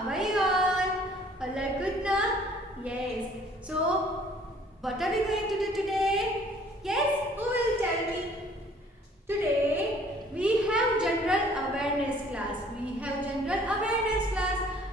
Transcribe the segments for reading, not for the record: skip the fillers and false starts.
How are you all? All are good now? Yes. So, what are we going to do today? Yes, who will tell me? Today, we have general awareness class.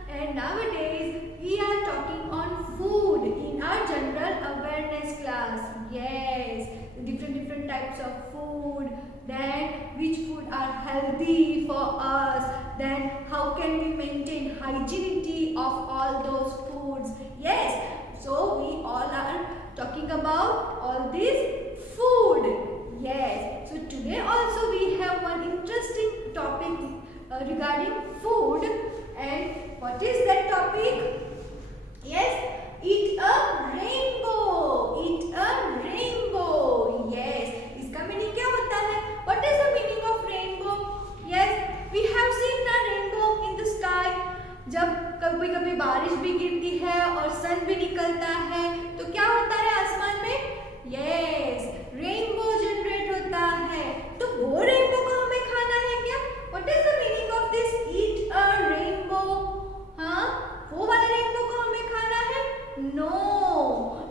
And nowadays, we are talking on food in our general awareness class. Yes, different types of food, then which food are healthy for us, then how can we maintain hygienity of all those foods. Yes, so we all are talking about all this food. Yes, so today also we have one interesting topic regarding food. And what is that topic? Yes, eat a rainbow. Eat a rainbow. Yes, इसका meaning क्या होता है? What is the meaning of rainbow? Yes, we have seen a rainbow in the sky. जब कभी कभी बारिश भी गिरती है और सन भी निकलता है तो क्या होता है आसमान में? Yes, रेनबो जनरेट होता है. तो वो रेनबो को हमें खाना है क्या? What is the meaning of this eat a rainbow? हाँ, वो वाला रेनबो को हमें खाना है? No,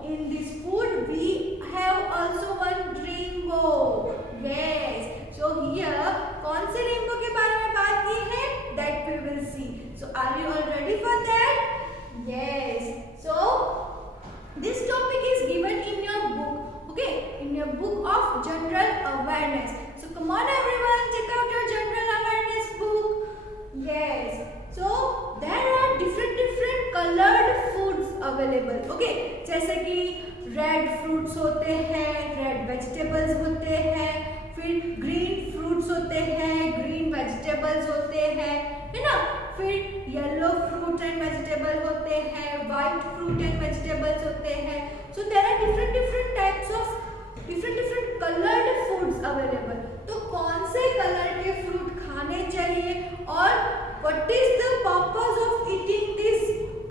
in this food we have also one rainbow. Yes, so here कौन से रेनबो के बारे में बात की है? That we will see. So are you all ready for that? Yes. So this topic is given in your book. Okay, in your book of general awareness. So come on everyone, check out your general awareness book. Yes. So there are different colored foods available. Okay, जैसे कि red fruits होते हैं, red vegetables होते हैं, फिर green fruits होते हैं, green vegetables होते हैं, है ना? फिर येलो फ्रूट एंड वेजिटेबल होते हैं, वाइट फ्रूट एंड वेजिटेबल्स होते हैं. So there are different types of different coloured foods available. तो कौन से कलर के फ्रूट खाने चाहिए और what is the purpose of eating this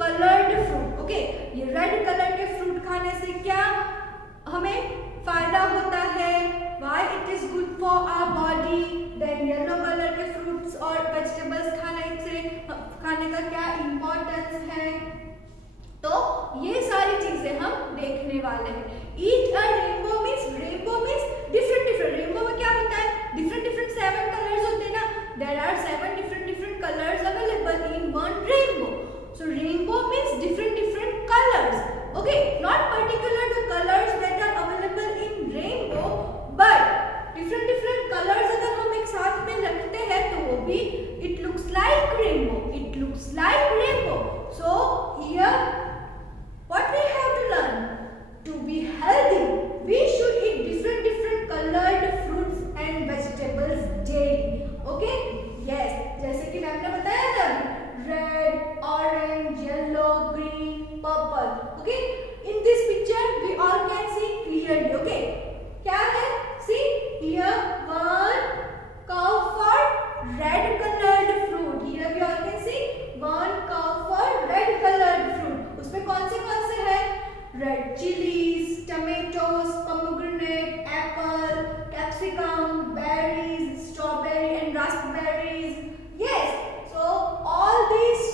coloured fruit? Okay, ये रेड कलर के फ्रूट खाने से क्या हमें फायदा होता है? Why it is good for our body? Then yellow colour के फ्रूट्स और वेजिटेबल्स खाने का क्या इम्पोर्टेंस है? तो ये सारी चीजें हम देखने वाले हैं. Eat a rainbow means different. Rainbow में क्या होता है? different 7 कलर्स होते हैं ना. There are 7 different colors available in one rainbow. So rainbow means different colors. Okay, not particular the colors that are available in rainbow, but different colors अगर हम एक साथ में रखते हैं तो वो भी it looks like rainbow. So here what we have to learn? To be healthy, we should eat different colored fruits and vegetables daily. Okay? Yes, जैसे कि मैम ने बताया था, red, orange, yellow, green, purple. Okay? In this picture we all can see clearly. Okay? क्या है? See here one cow for red colored fruit. Here we all can see one cow for red colored fruit. उसमें कौन से है? Red chilies, tomatoes, pomegranate, apple, capsicum, berries, strawberry and raspberries. Yes, so all these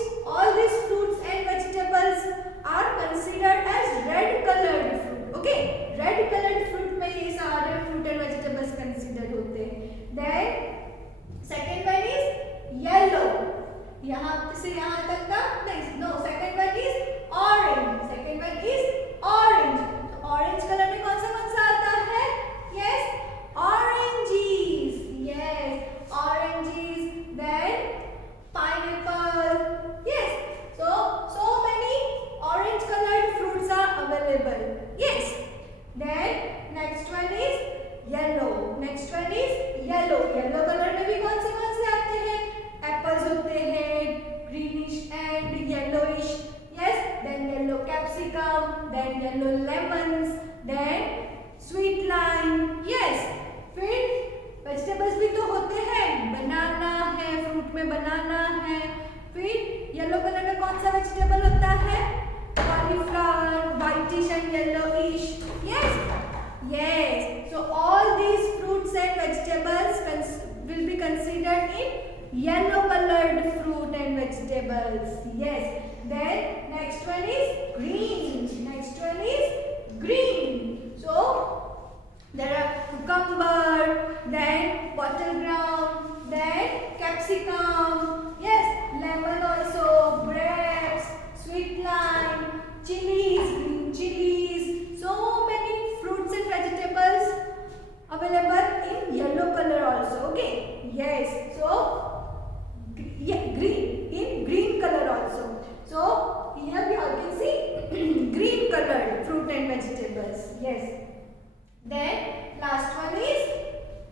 fruits and vegetables are considered as red colored fruit. Okay, red colored fruit में ये सारे fruit and vegetables considered होते हैं. Then second one is yellow. यहाँ से यहाँ तक का नहीं, no, second one is orange. तो ऑरेंज कलर में कौन सा आता है? Yes, oranges. Yes, oranges. Then pineapple. Yes, so many orange colored fruits are available. Yes. Then next one is yellow. Yellow colour में भी कौन से आते हैं? एप्पल्स होते हैं, greenish and yellowish. Yes, then yellow capsicum, then yellow lemons, then sweet lime. Yes, फिर vegetables भी तो होते हैं, बनाना है, फ्रूट में बनाना है. फिर येलो कलर में कौन सा वेजिटेबल होता है? Cauliflower, whitish and yellowish. Yes. So all these fruits and vegetables will be considered in yellow colored fruit and vegetables. vegetables. Yes. Then next one is green. Next one is green. So there are cucumber, then bottle ground, then capsicum. Yes, lemon also, grapes, sweet lime, chilies, green chilies. So many fruits and vegetables available in yellow color also. Okay. Yes. So yeah, green in green color also. So here we all can see green colored fruit and vegetables. Yes. Then last one is,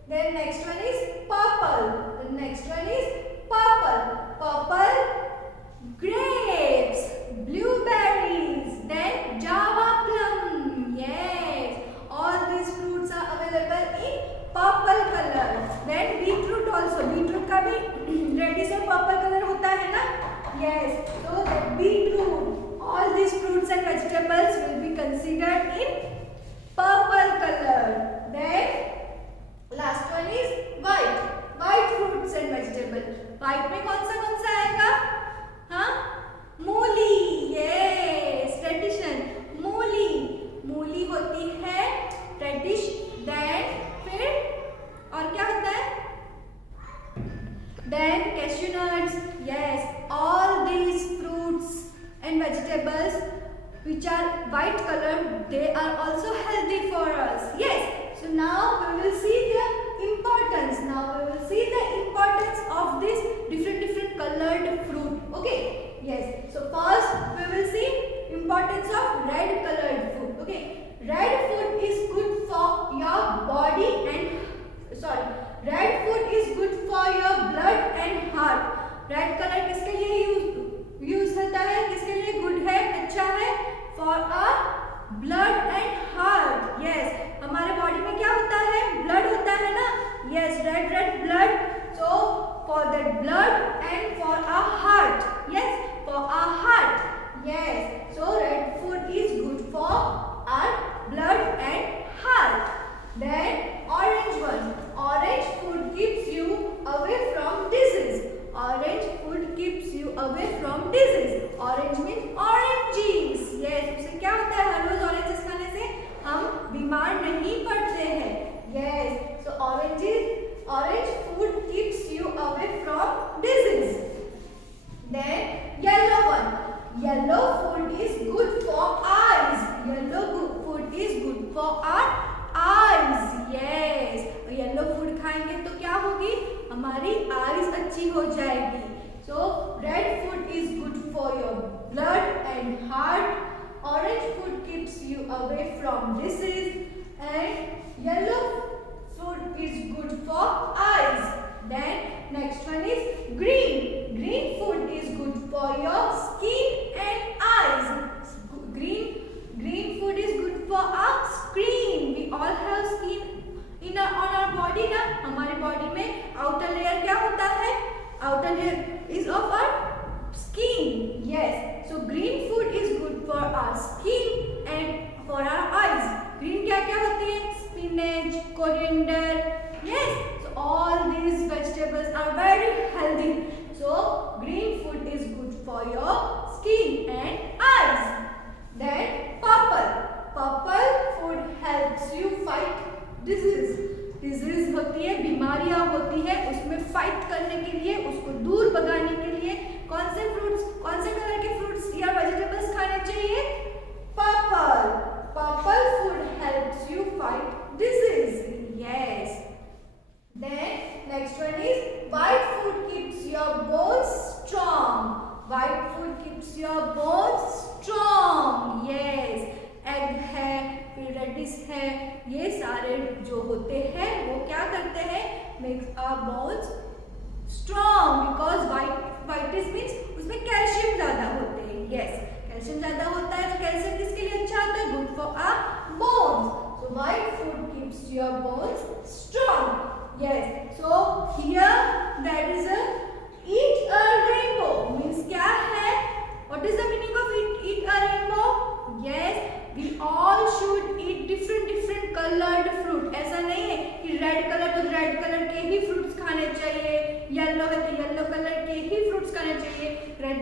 then next one is purple. The next one is purple. Purple, grapes, blueberries, then java plum. Yes, all these fruits are available in purple color. Then beetroot also. beetroot का भी reddish और purple colour होता है ना. Yes, so that beetroot, all these fruits and vegetables will be considered in purple color. Then last one is white. White fruits and vegetables. White में कौन सा आएगा? हाँ, मूली. Yes, tradition. मूली होती है रेडिश. Then फिर और क्या होता है? Then cashew nuts. Yes, all these fruits and vegetables which are white color, they are also healthy for us. Yes. So now we will see the importance. Now we will see the importance of this different colored fruit. Okay. Yes. So first we will see importance of red colored food. Okay. Red food is good for your body and red food is good for your blood and heart. Red colour किसके लिए use होता है? किसके लिए good है, अच्छा है? For our blood and heart. Yes, हमारे बॉडी में क्या होता है? ब्लड होता है ना. Yes, red blood. So for that blood and for our heart. Yes, for our heart. Yes, so red food is good for our blood and heart. Then orange one. Orange food keeps you away from disease. Orange food keeps you away from disease. Orange means oranges. Yes, उससे क्या होता है? हर रोज oranges खाने से हम बीमार नहीं पड़ते हैं. Yes, so orange food keeps you away from disease. Then yellow one. Yellow food is good for eyes. Yellow food is good for our eyes. Yes, yellow food खाएंगे तो क्या होगी? हमारी आईज अच्छी हो जाएगी. So red food is good for your blood and heart. Orange food keeps you away from disease and yellow food is good for eyes. Then next one is green. Green food is good for your skin and eyes. Green food is good for our skin. We all have skin on our body ना. हमारे body में outer layer क्या होता है? Outer layer is of our skin. Yes. So green food is good for our skin and for our eyes. Green क्या होती है? Spinach, coriander. Yes. So all these vegetables are very healthy. So green food is good for your skin and eyes. Then purple food helps you fight disease. Disease होती है, बीमारियां होती है, उसमें fight करने के लिए, उसको दूर भगाने के लिए कौन से कलर के फ्रूट्स या वेजिटेबल्स खाने चाहिए? Purple food helps you fight disease. Yes. Then next one is white food keeps your bones strong. White food keeps your bones strong. Yes, egg है, फिर रेडिश है, ये सारे जो होते हैं वो क्या करते हैं? Makes our bones strong. Because whitish means उसमें कैल्शियम ज्यादा होते हैं. यस, कैल्शियम ज्यादा होता है तो कैल्शियम किसके लिए अच्छा होता है? Good for our bones. So white food keeps your bones strong. Yes. So here that is a eat a rainbow. Means क्या है? What is the meaning of eat a rainbow? Yes, we all should eat different colored fruit. ऐसा नहीं है कि red colour तो red colour के ही fruits खाने चाहिए, येलो है तो येलो कलर के ही फ्रूट्स खाने चाहिए, रेड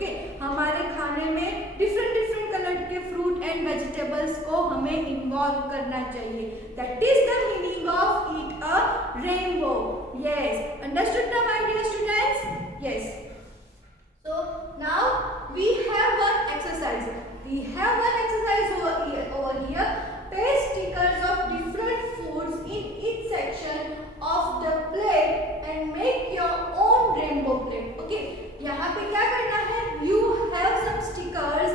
ओके, हमारे खाने में डिफरेंट डिफरेंट कलर के फ्रूट एंड वेजिटेबल्स को हमें इन्वॉल्व करना चाहिए. That is the meaning of eat a rainbow. Yes, understood ना my dear students? Yes. So now we have one exercise. We have one exercise over here. Over here, paste stickers of different foods in each section of the plate and make your own rainbow plate. Okay. यहाँ पे क्या करना है? You have some stickers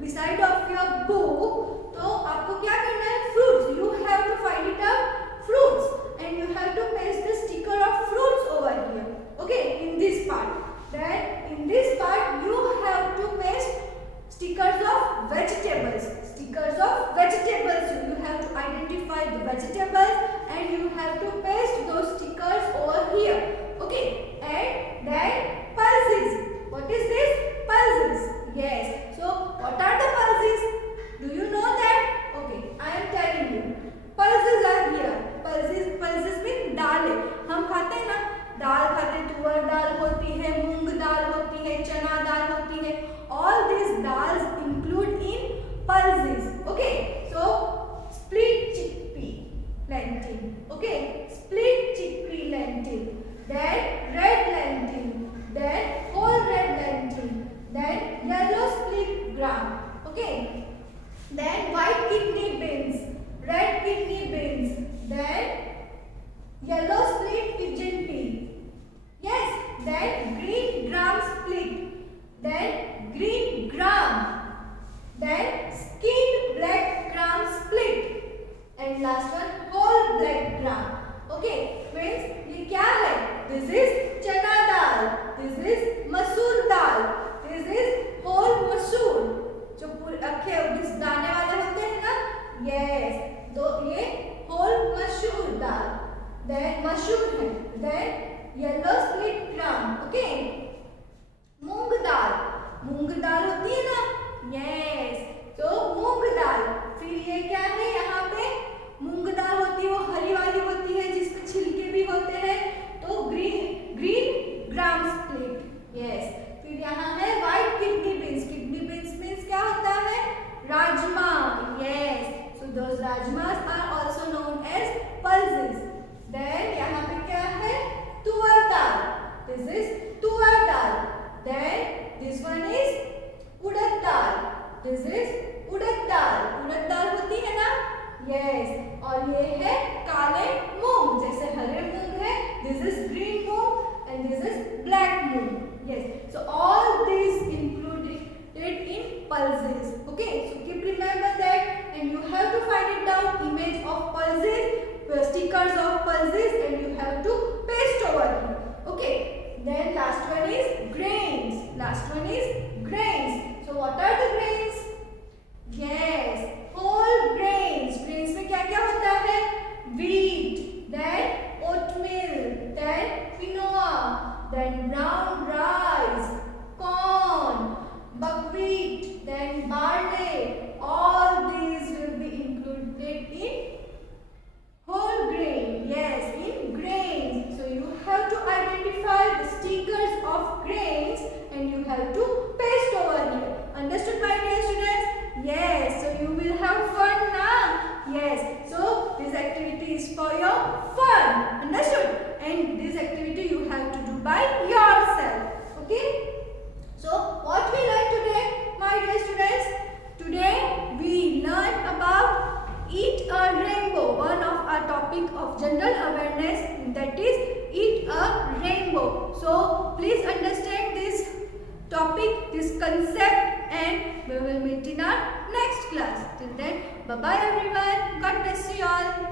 beside of your book. तो आपको क्या करना है? Fruits. You have to find it out. Fruits. And you have to paste the sticker of fruits over here. Okay. In this part. Then in this part you have to paste stickers of vegetables. Stickers of vegetables. You have to identify the vegetables and you have to paste those stickers over here. Okay. And then pulses. What is this? Pulses. Yes. So what are the pulses? Do you know that? Okay. I am telling you. Pulses are here. Pulses mean दाल है. हम खाते हैं ना, दाल खाते हैं, तुअर दाल होती है, मूंग दाल होती है, चना दाल होती है. All these dals include in pulses. Okay. So split chickpea, lentil. Okay. Split chickpea, lentil. Then red lentil. Then whole red lentil. Then yellow split gram. Okay. Then white kidney beans, red kidney beans. Then yellow split pigeon pea. Yes. Then green gram split. Then green gram. Then skinned black gram split. And last one whole black gram. Okay. Means ये क्या है? This is चना दाल. This is मसूर दाल. This is whole मसूर. जो अखे जिस दाने वाले होते हैं ना, यस, तो ये होल मसूर दाल. देन मसूर है. देन येलो स्प्लिट ग्राम. ओके. मूंग दाल होती है ना, यस, तो मूंग दाल. फिर ये क्या है? यहाँ पे मूंग दाल होती है, वो हरी वाली होती है जिसमें छिलके भी होते हैं, तो ग्रीन ग्राम स्प्लिट. यस. फिर यहाँ है white kidney beans. Kidney beans means क्या होता है? Rajma. Yes. So those rajmas are also known as pulses. देन यहाँ पे क्या है? Toor dal. This is toor dal. Then this one is urad dal. This is urad dal. उड़द दाल होती है ना, यस. और ये है काले मूंग. जैसे हरे मूंग है, this is green moong and this is black moong. Yes. So all these included in pulses. Okay. So keep remember that, and you have to find it down. Image of pulses, stickers of pulses, and you have to paste over here. Okay. Then last one is grains. Last one is grains. So what are the grains? Yes, whole grains. Grains में क्या क्या होता है? Wheat, then oatmeal, then quinoa, then brown rice, corn, buckwheat, then barley. All these will be included in whole grain. Yes, in grains. So you have to identify the stickers of grains and you have to paste over here. Understood, my dear students? Yes. So you will have fun now. Yes. So this activity is for your fun. Understood? And this activity you have to do by yourself. Okay? So what we learned today, my dear students? Today we learned about eat a rainbow. One of our topic of general awareness, that is eat a rainbow. So please understand this topic, this concept, and we will meet in our next class. Till then, bye bye everyone. God bless you all.